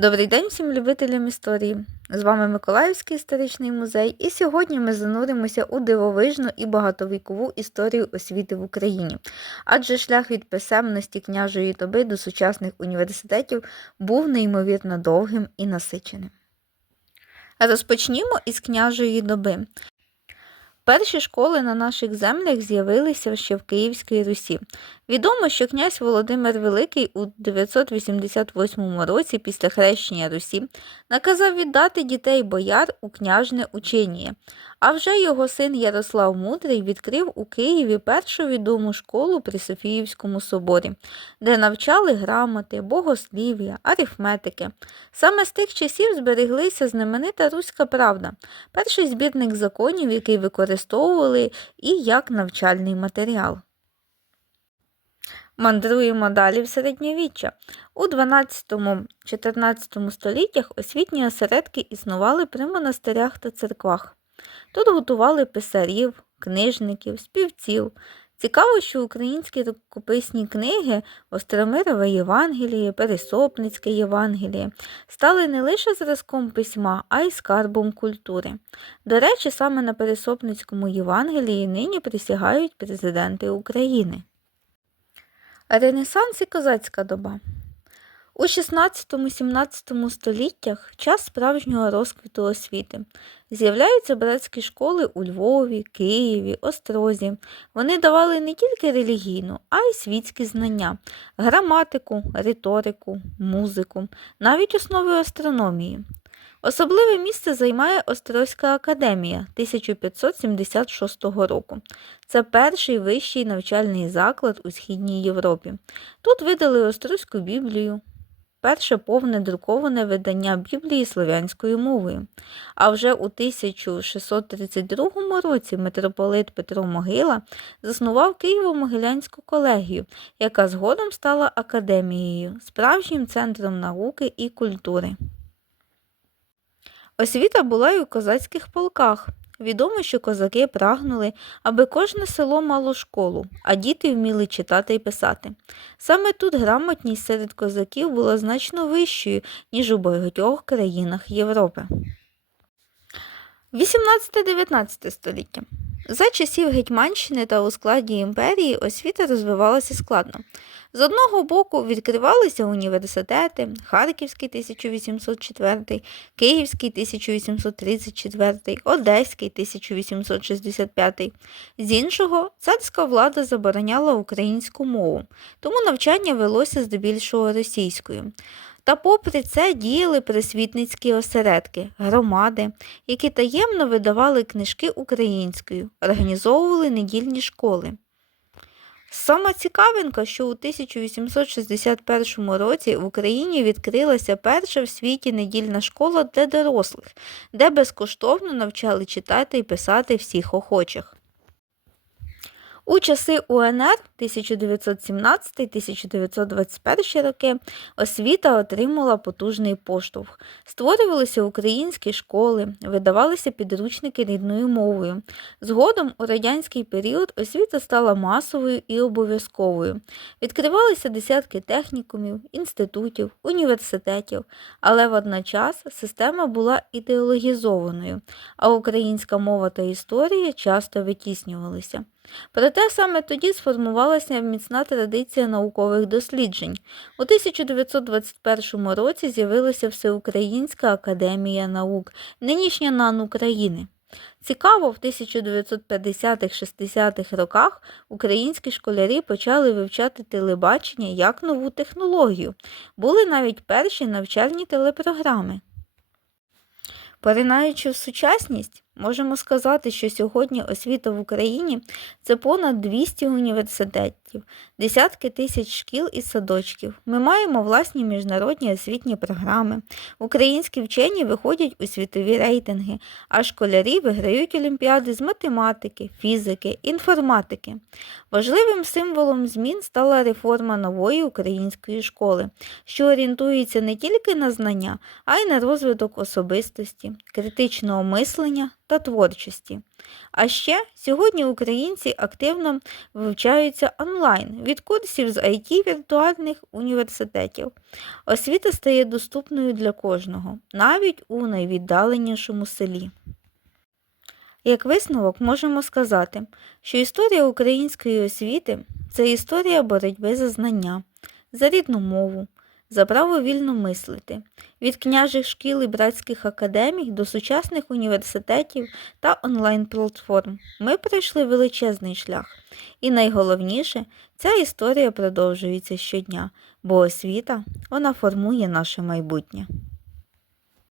Добрий день всім любителям історії. З вами Миколаївський історичний музей, і сьогодні ми зануримося у дивовижну і багатовікову історію освіти в Україні. Адже шлях від писемності княжої доби до сучасних університетів був неймовірно довгим і насиченим. Розпочнімо із княжої доби. Перші школи на наших землях з'явилися ще в Київській Русі. Відомо, що князь Володимир Великий у 988 році після хрещення Русі наказав віддати дітей бояр у княжне учення, а вже його син Ярослав Мудрий відкрив у Києві першу відому школу при Софіївському соборі, де навчали грамоти, богослів'я, арифметики. Саме з тих часів збереглися знаменита Руська правда, перший збірник законів, який використовували і як навчальний матеріал. Мандруємо далі в середньовіччя. У 12-14 століттях освітні осередки існували при монастирях та церквах. Тут готували писарів, книжників, співців. Цікаво, що українські рукописні книги Остромирове Євангеліє, Пересопницьке Євангеліє стали не лише зразком письма, а й скарбом культури. До речі, саме на Пересопницькому Євангелії нині присягають президенти України. Ренесанс і козацька доба. У 16-17 століттях час справжнього розквіту освіти. З'являються братські школи у Львові, Києві, Острозі. Вони давали не тільки релігійну, а й світські знання, граматику, риторику, музику, навіть основи астрономії. Особливе місце займає Острозька академія 1576 року. Це перший вищий навчальний заклад у Східній Європі. Тут видали Острозьку Біблію, перше повне друковане видання Біблії слов'янською мовою. А вже у 1632 році митрополит Петро Могила заснував Києво-Могилянську колегію, яка згодом стала академією, справжнім центром науки і культури. Освіта була й у козацьких полках. Відомо, що козаки прагнули, аби кожне село мало школу, а діти вміли читати і писати. Саме тут грамотність серед козаків була значно вищою, ніж у багатьох країнах Європи. 18-19 століття. За часів Гетьманщини та у складі імперії освіта розвивалася складно. З одного боку відкривалися університети Харківський 1804, Київський 1834, Одеський 1865. З іншого, царська влада забороняла українську мову, тому навчання велося здебільшого російською. Та попри це діяли просвітницькі осередки, громади, які таємно видавали книжки українською, організовували недільні школи. Сама цікавинка, що у 1861 році в Україні відкрилася перша в світі недільна школа для дорослих, де безкоштовно навчали читати і писати всіх охочих. У часи УНР 1917-1921 роки освіта отримала потужний поштовх. Створювалися українські школи, видавалися підручники рідною мовою. Згодом у радянський період освіта стала масовою і обов'язковою. Відкривалися десятки технікумів, інститутів, університетів, але водночас система була ідеологізованою, а українська мова та історія часто витіснювалися. Проте саме тоді сформувалася міцна традиція наукових досліджень. У 1921 році з'явилася Всеукраїнська академія наук, нинішня НАН України. Цікаво, в 1950-60-х роках українські школярі почали вивчати телебачення як нову технологію. Були навіть перші навчальні телепрограми. Поринаючи в сучасність, можемо сказати, що сьогодні освіта в Україні це понад 200 університетів, десятки тисяч шкіл і садочків. Ми маємо власні міжнародні освітні програми. Українські вчені виходять у світові рейтинги, а школярі виграють олімпіади з математики, фізики, інформатики. Важливим символом змін стала реформа нової української школи, що орієнтується не тільки на знання, а й на розвиток особистості, критичного мислення та творчості. А ще сьогодні українці активно вивчаються онлайн від курсів з IT віртуальних університетів. Освіта стає доступною для кожного, навіть у найвіддаленішому селі. Як висновок можемо сказати, що історія української освіти це історія боротьби за знання, за рідну мову, за право вільно мислити, від княжих шкіл і братських академій до сучасних університетів та онлайн-платформ. Ми пройшли величезний шлях. І найголовніше, ця історія продовжується щодня, бо освіта вона формує наше майбутнє.